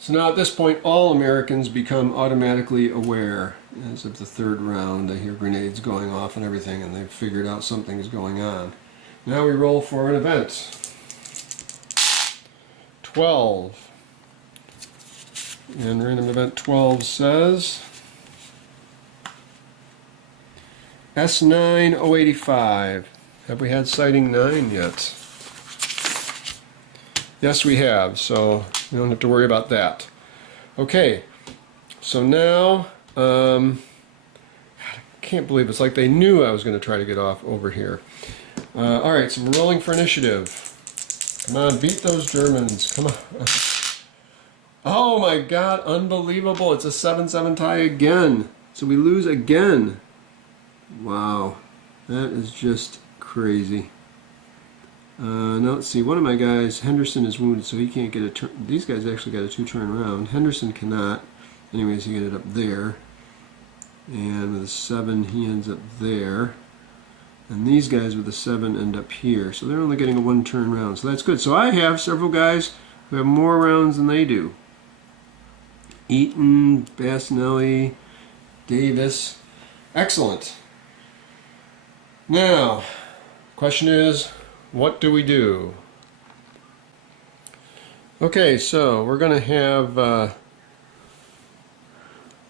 So now at this point, all Americans become automatically aware. As of the third round, they hear grenades going off and everything, and they've figured out something is going on. Now we roll for an event. 12. And random event 12 says S9-085. Have we had sighting 9 yet? Yes, we have, so we don't have to worry about that. Okay, so now, I can't believe it's like they knew I was going to try to get off over here. Alright, so we're rolling for initiative. Come on, beat those Germans. Come on. Oh my god, unbelievable. It's a 7-7 tie again. So we lose again. Wow. That is just crazy. Now let's see, one of my guys, Henderson, is wounded, so he can't get a turn. These guys actually got a 2-turn round. Henderson cannot. Anyways, he ended up there. And with a 7, he ends up there. And these guys with a 7 end up here. So they're only getting a 1-turn round. So that's good. So I have several guys who have more rounds than they do. Eaton, Bassinelli, Davis. Excellent. Now, question is, what do we do? Okay, so we're going to have,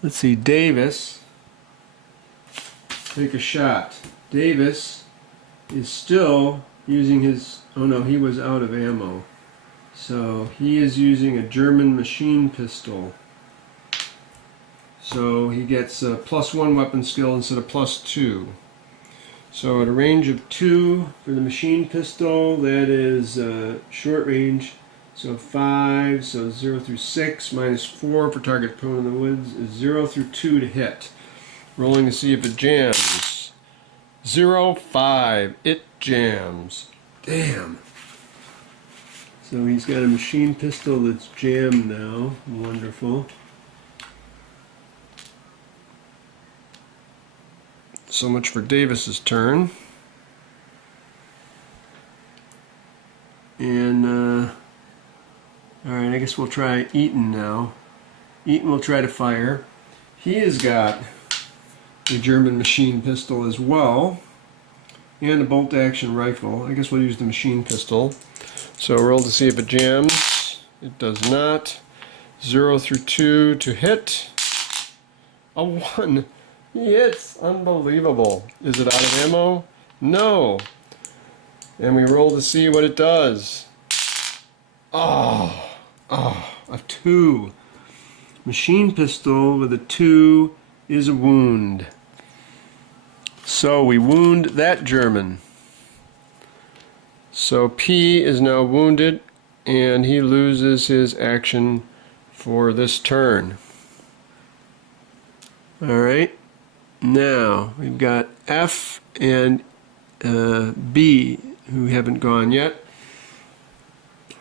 let's see, Davis take a shot. Davis is still using his, oh no, he was out of ammo. So he is using a German machine pistol. So he gets a +1 weapon skill instead of +2. So at a range of 2 for the machine pistol, that is short range. So 5, so 0 through 6, -4 for target opponent in the woods is 0 through 2 to hit. Rolling to see if it jams. 0, 5. It jams. Damn. So he's got a machine pistol that's jammed now. Wonderful. So much for Davis's turn. And, alright, I guess we'll try Eaton now. Eaton will try to fire. He has got a German machine pistol as well, and a bolt-action rifle. I guess we'll use the machine pistol. So roll to see if it jams. It does not. 0 through 2 to hit. A 1. He hits. Unbelievable. Is it out of ammo? No. And we roll to see what it does. Oh, a 2. Machine pistol with a 2 is a wound. So we wound that German. So P is now wounded, and he loses his action for this turn. Alright, now we've got F and B who haven't gone yet.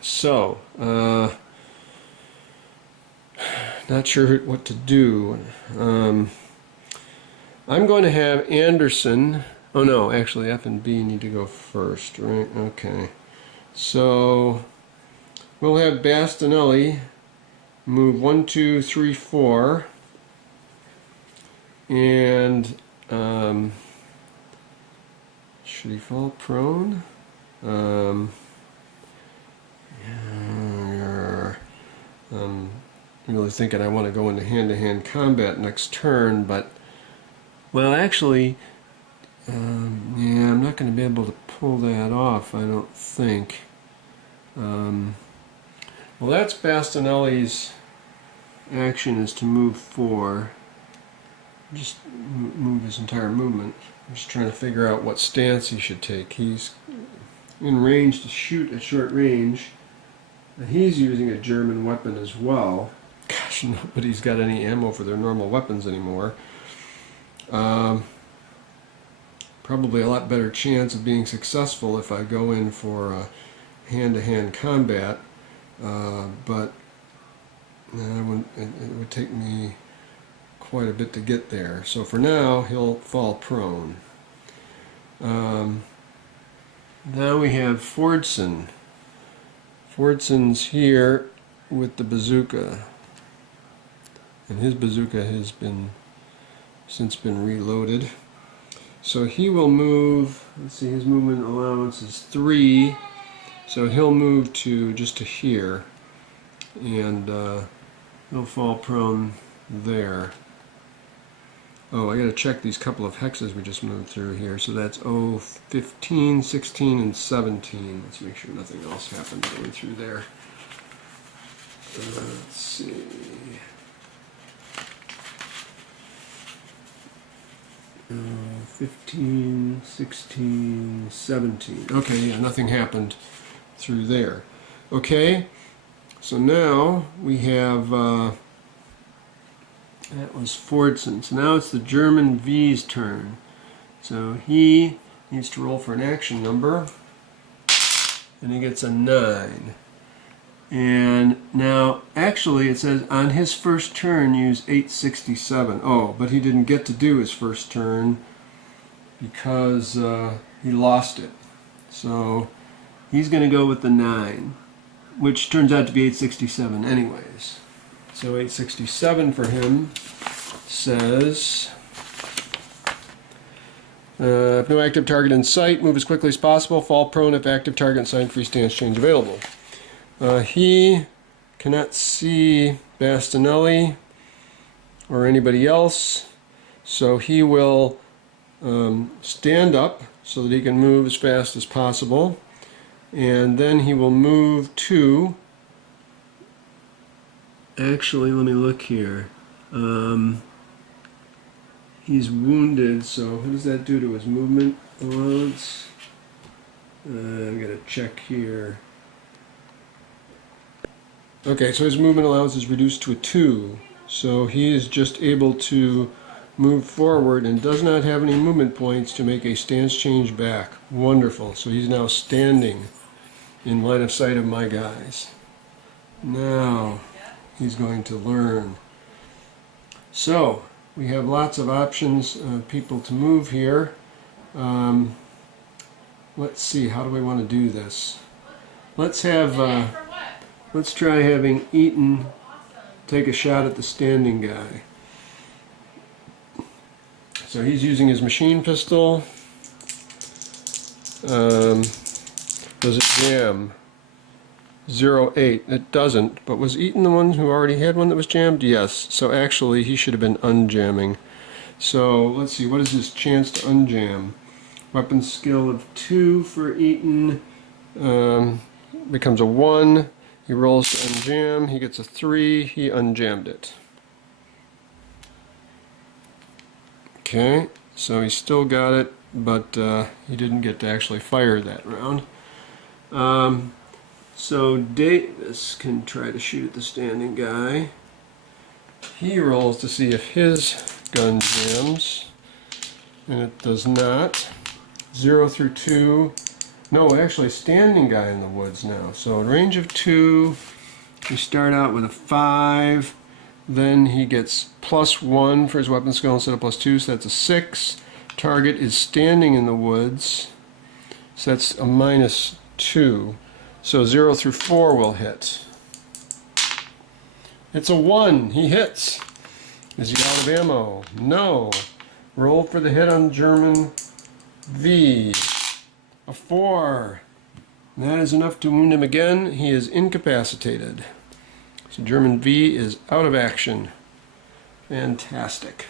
So, not sure what to do. I'm going to have Anderson. Oh no, actually F and B need to go first, right? Okay. So we'll have Bastinelli move 1, 2, 3, 4. And should he fall prone? I'm really thinking I want to go into hand-to-hand combat next turn, but well, actually, yeah, I'm not going to be able to pull that off, I don't think. Well, that's Bastinelli's action, is to move 4. Just move his entire movement. I'm just trying to figure out what stance he should take. He's in range to shoot at short range. And he's using a German weapon as well. Gosh, nobody's got any ammo for their normal weapons anymore. Probably a lot better chance of being successful if I go in for hand-to-hand combat, but it would take me quite a bit to get there. So for now, he'll fall prone. Now we have Fordson. Fordson's here with the bazooka. and his bazooka has since been reloaded. So he will move, let's see, his movement allowance is 3, so he'll move to just to here, and he'll fall prone there. Oh, I gotta check these couple of hexes we just moved through here. So that's 15, 16, and 17. Let's make sure nothing else happened going through there. Let's see. Uh, 15, 16, 17. Okay, yeah, nothing happened through there. Okay, so now we have that was Fordson. So now it's the German V's turn. So he needs to roll for an action number, and he gets a 9. And now, actually, it says on his first turn use 867. Oh, but he didn't get to do his first turn because he lost it. So he's going to go with the 9, which turns out to be 867 anyways. So 867 for him says, if no active target in sight, move as quickly as possible, fall prone if active target in sight, free stance change available. He cannot see Bastinelli or anybody else, so he will stand up so that he can move as fast as possible, and then he will move to, actually, let me look here. He's wounded, so what does that do to his movement allowance? I've got to check here. Okay, so his movement allowance is reduced to a 2, so he is just able to move forward and does not have any movement points to make a stance change back. Wonderful. So he's now standing in line of sight of my guys. Now he's going to learn. So we have lots of options, people to move here. Let's see, how do we want to do this? Let's have, let's try having Eaton take a shot at the standing guy. So he's using his machine pistol. Does it jam? 08. It doesn't, but was Eaton the one who already had one that was jammed? Yes. So actually he should have been unjamming. So let's see, what is his chance to unjam? Weapon skill of 2 for Eaton. Becomes a 1. He rolls to unjam. He gets a 3. He unjammed it. Okay, so he still got it, but he didn't get to actually fire that round. So Davis can try to shoot at the standing guy. He rolls to see if his gun jams, and it does not. 0 through 2. No, actually, standing guy in the woods now. So range of 2, we start out with a 5. Then he gets +1 for his weapon skill instead of +2, so that's a 6. Target is standing in the woods, so that's a -2. So 0 through 4 will hit. It's a 1. He hits. Is he out of ammo? No. Roll for the hit on German V. A 4. That is enough to wound him again. He is incapacitated. So German V is out of action. Fantastic.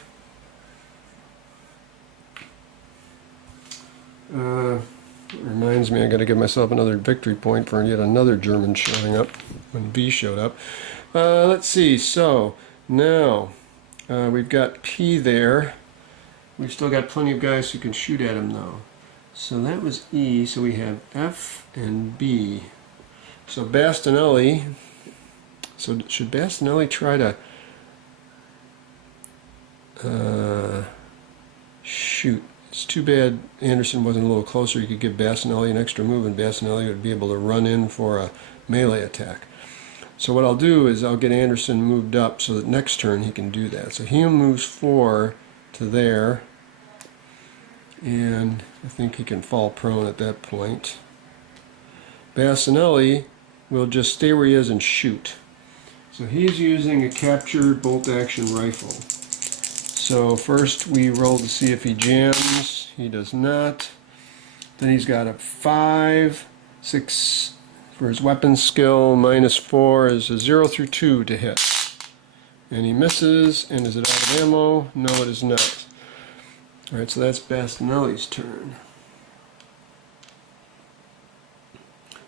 Reminds me I got to give myself another victory point for yet another German showing up when V showed up. Let's see, so now we've got P there. We've still got plenty of guys who can shoot at him though. So that was E, so we have F and B. So Bastinelli, so should Bastinelli try to shoot? It's too bad Anderson wasn't a little closer. You could give Bastinelli an extra move and Bastinelli would be able to run in for a melee attack. So what I'll do is I'll get Anderson moved up so that next turn he can do that. So he moves 4 to there, and I think he can fall prone at that point. Bastinelli will just stay where he is and shoot. So he's using a captured bolt-action rifle. So first we roll to see if he jams. He does not. Then he's got a 5, 6 for his weapon skill. -4 is a 0 through 2 to hit. And he misses. And is it out of ammo? No, it is not. Alright, so that's Bastinelli's turn.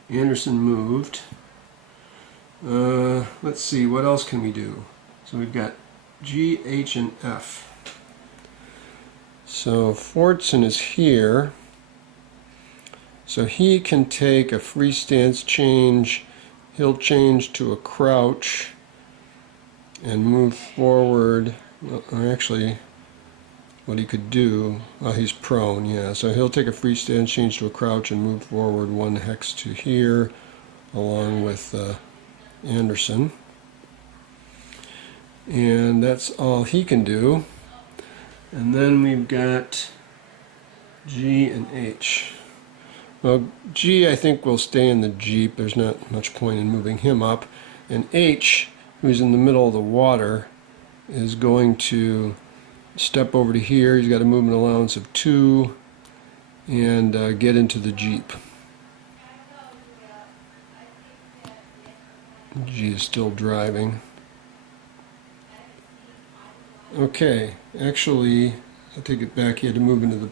Anderson moved. Let's see, what else can we do? So we've got G, H, and F. So Fortson is here. So he can take a free stance change. He'll change to a crouch and move forward. Well, actually, what he could do, well, he's prone, yeah. So he'll take a free stance change to a crouch and move forward 1 hex to here, along with Anderson. And that's all he can do. And then we've got G and H. Well, G I think will stay in the Jeep. There's not much point in moving him up. And H, who's in the middle of the water, is going to step over to here. He's got a movement allowance of 2 and get into the Jeep. G is still driving. Okay, actually, I'll take it back. He had to move into the,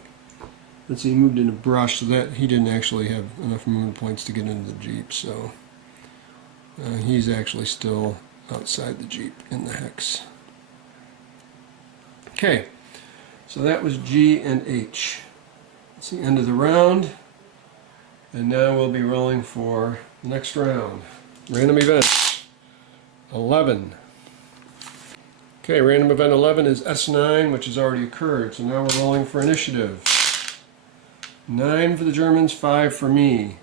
let's see, he moved into brush, so that he didn't actually have enough movement points to get into the Jeep, so he's actually still outside the Jeep in the hex. Okay, so that was G and H. It's the end of the round, and now we'll be rolling for the next round. Random events 11. Okay, random event 11 is S9, which has already occurred, so now we're rolling for initiative. 9 for the Germans, 5 for me.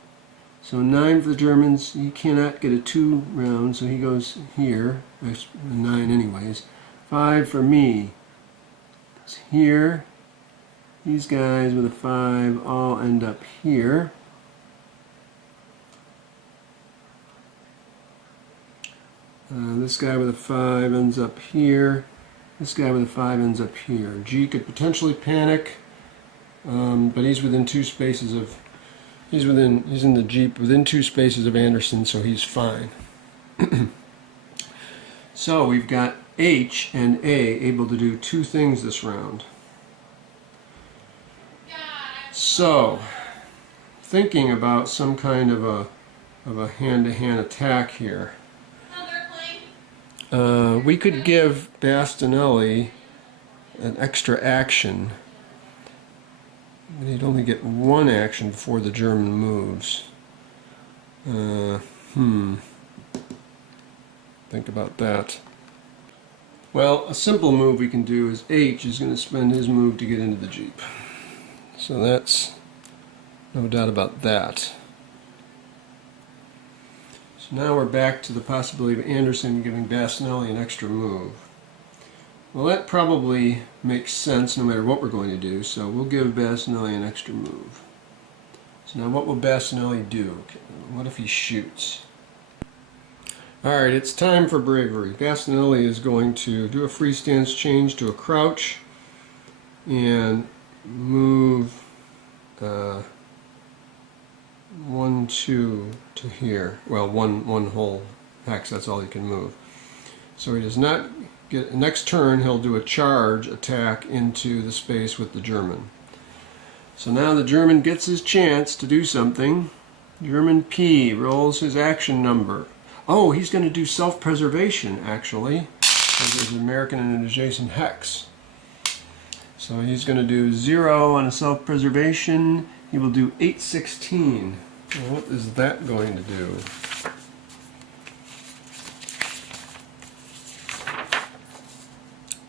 So 9 for the Germans, he cannot get a 2 round, so he goes here. That's 9 anyways. 5 for me. It's here. These guys with a 5 all end up here. This guy with a 5 ends up here. This guy with a 5 ends up here. G could potentially panic, but he's within 2 spaces of, he's in the Jeep within 2 spaces of Anderson, so he's fine. So we've got H and A able to do 2 things this round. So, thinking about some kind of a hand-to-hand attack here. We could give Bastinelli an extra action. He'd only get 1 action before the German moves. Think about that. Well, a simple move we can do is H is going to spend his move to get into the Jeep. So that's no doubt about that. So now we're back to the possibility of Anderson giving Bastinelli an extra move. Well, that probably makes sense no matter what we're going to do, so we'll give Bastinelli an extra move. So now what will Bastinelli do? What if he shoots? Alright, it's time for bravery. Bastinelli is going to do a free stance change to a crouch and move 1, 2 to here. Well, one whole hex, that's all he can move. So he does not get, next turn he'll do a charge attack into the space with the German. So now the German gets his chance to do something. German P rolls his action number. Oh, he's going to do self-preservation, actually. There's an American and an adjacent hex. So he's going to do 0 on a self-preservation. He will do 816. Well, what is that going to do?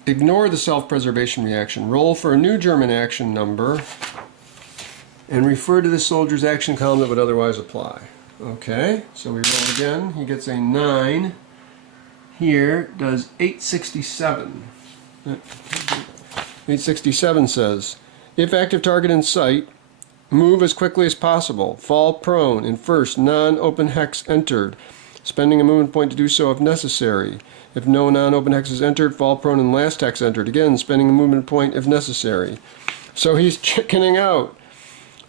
Ignore the self-preservation reaction. Roll for a new German action number and refer to the soldier's action column that would otherwise apply. Okay, so we roll again. He gets a 9. Here does 867. 867 says, if active target in sight, move as quickly as possible. Fall prone in first non-open hex entered. spending a movement point to do so if necessary. If no non-open hex is entered, fall prone and last hex entered. Again, spending a movement point if necessary. So he's chickening out.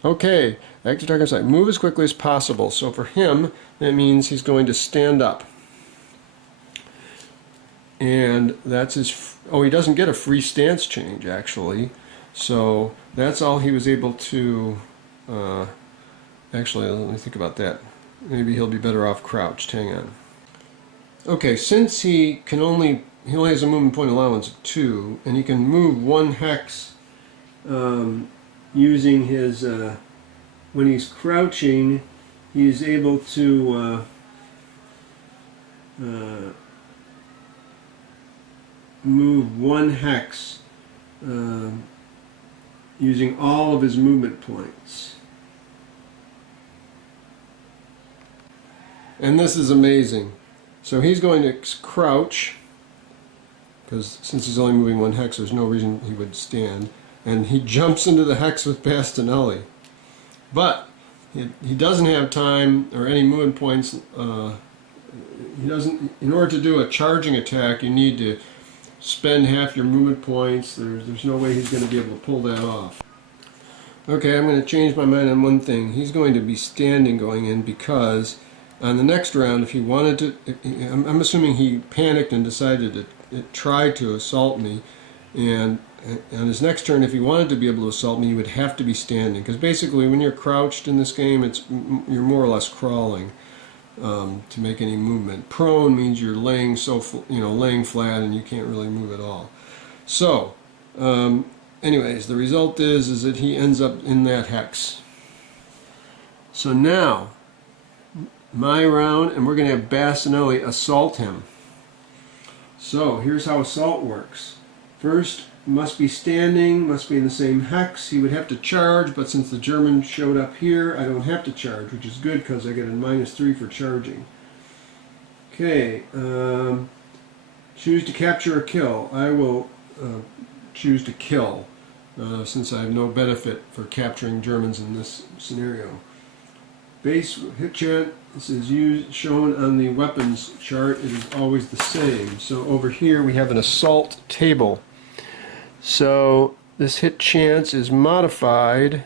Okay, active target site. Move as quickly as possible. So for him, that means he's going to stand up. And that's his... Oh, he doesn't get a free stance change, actually. So that's all he was able to... actually, let me think about that. Maybe he'll be better off crouched. Hang on. Okay, since he only has a movement point allowance of 2, and he can move 1 hex using his, when he's crouching, he's able to move 1 hex using all of his movement points. And this is amazing. So he's going to crouch, because since he's only moving 1 hex, there's no reason he would stand. And he jumps into the hex with Bastinelli. But he doesn't have time or any movement points. He doesn't. In order to do a charging attack, you need to spend half your movement points. There's no way he's going to be able to pull that off. Okay, I'm going to change my mind on one thing. He's going to be standing going in because on the next round, if he wanted to, I'm assuming he panicked and decided to try to assault me, and on his next turn, if he wanted to be able to assault me, he would have to be standing. Because basically, when you're crouched in this game, you're more or less crawling to make any movement. Prone means you're laying laying flat and you can't really move at all. So, anyways, the result is that he ends up in that hex. So now, my round, and we're going to have Bastinelli assault him. So here's how assault works. First, must be standing, must be in the same hex. He would have to charge, but since the German showed up here, I don't have to charge, which is good because I get a -3 for charging. Okay, choose to capture or kill. I will choose to kill, since I have no benefit for capturing Germans in this scenario. Base hit chant, this is shown on the weapons chart. It is always the same. So over here we have an assault table. So this hit chance is modified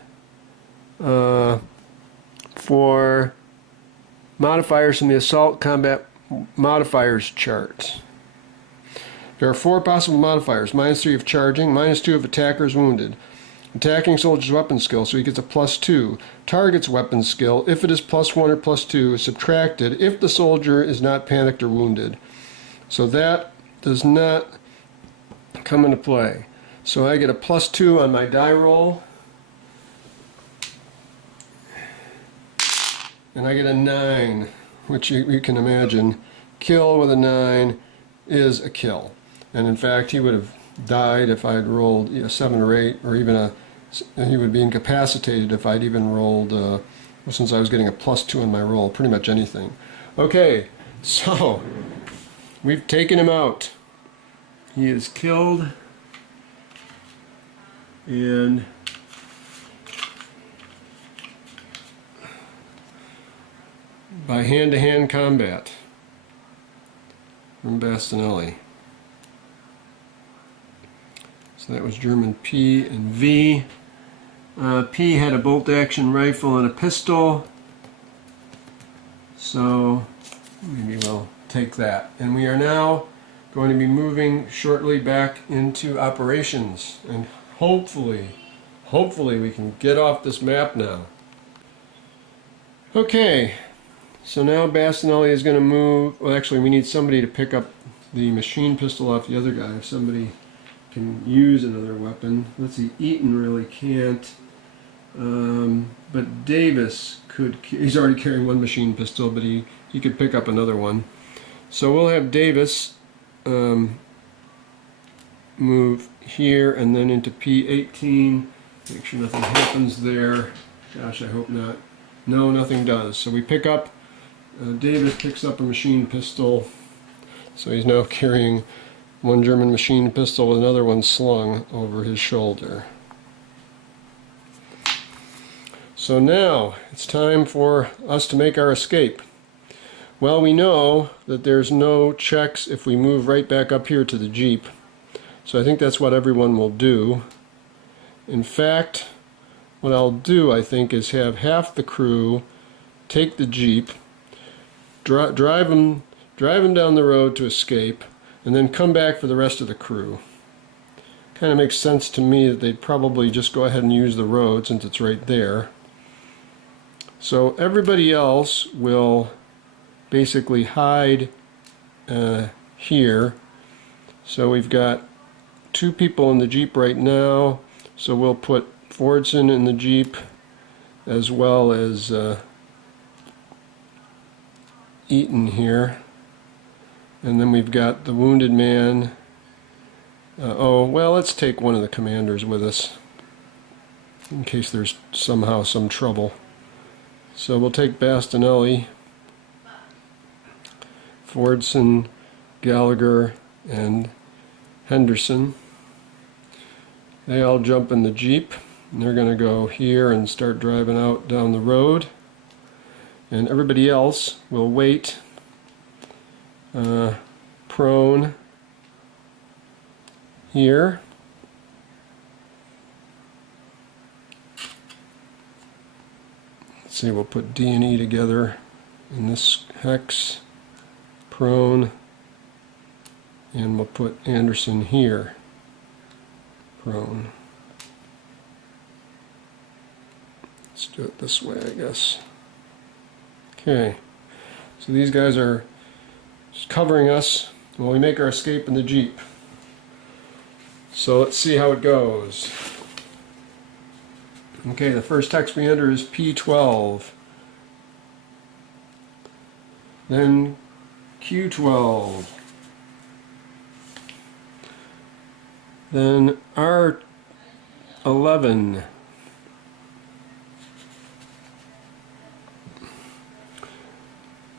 for modifiers from the assault combat modifiers chart. There are 4 possible modifiers: -3 of charging, -2 of attackers wounded. Attacking soldier's weapon skill, so he gets a +2. Target's weapon skill, if it is +1 or +2, is subtracted if the soldier is not panicked or wounded. So that does not come into play. So I get a +2 on my die roll, and I get a 9, which you can imagine. Kill with a 9 is a kill. And in fact, he would have died if I had rolled a 7 or 8, or even he would be incapacitated if I'd even rolled, since I was getting a +2 on my roll, pretty much anything. Okay, so we've taken him out. He is killed, and by hand-to-hand combat from Bastinelli. So that was German P and V. P had a bolt-action rifle and a pistol, so maybe we'll take that. And we are now going to be moving shortly back into operations, and hopefully we can get off this map now. Okay, so now Bastinelli is going to move. Well, actually, we need somebody to pick up the machine pistol off the other guy. If somebody can use another weapon. Let's see, Eaton really can't. But Davis could. He's already carrying 1 machine pistol, but he could pick up another one. So we'll have Davis move here and then into P18. Make sure nothing happens there. Gosh, I hope not. No, nothing does. So we pick up, Davis picks up a machine pistol. So he's now carrying 1 German machine pistol with another one slung over his shoulder. So now it's time for us to make our escape. Well, we know that there's no checks if we move right back up here to the Jeep. So I think that's what everyone will do. In fact, what I'll do, I think, is have half the crew take the Jeep, drive them down the road to escape, and then come back for the rest of the crew. Kind of makes sense to me that they'd probably just go ahead and use the road since it's right there. So everybody else will basically hide here. So we've got 2 people in the Jeep right now, so we'll put Fordson in the Jeep as well as Eaton here. And then we've got the wounded man. Oh, well, let's take one of the commanders with us in case there's somehow some trouble. So we'll take Bastinelli, Fordson, Gallagher, and Henderson. They all jump in the Jeep, and they're going to go here and start driving out down the road. And everybody else will wait prone here. Let's see, we'll put D and E together in this hex, prone, and we'll put Anderson here, prone. Let's do it this way, I guess. Okay, so these guys are just covering us while we make our escape in the Jeep. So let's see how it goes. Okay, the first hex we enter is P12. Then Q12. Then R11.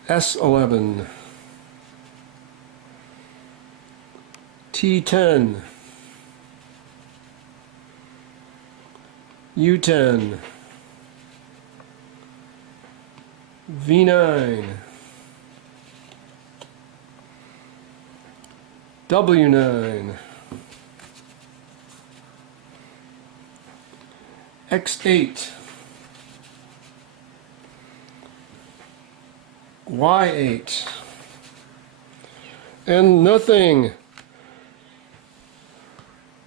S11. T10. U10, V9, W9, X8, Y8, and nothing.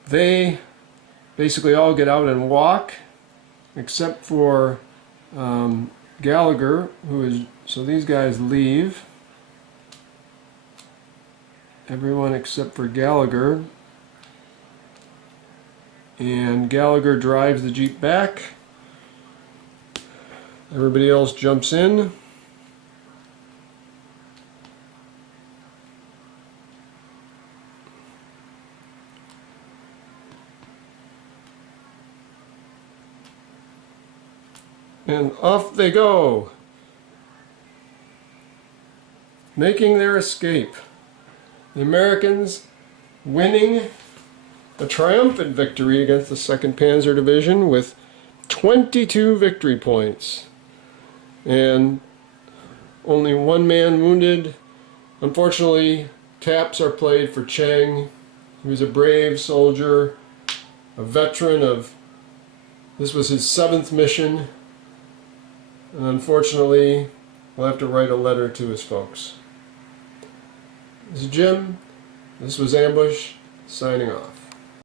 They basically all get out and walk, except for Gallagher, so these guys leave. Everyone except for Gallagher. And Gallagher drives the Jeep back. Everybody else jumps in. And off they go, making their escape. The Americans winning a triumphant victory against the 2nd Panzer Division with 22 victory points. And only 1 man wounded. Unfortunately, taps are played for Cheng. He was a brave soldier, a veteran of, this was his 7th mission. And unfortunately, we'll have to write a letter to his folks. This is Jim. This was Ambush, signing off.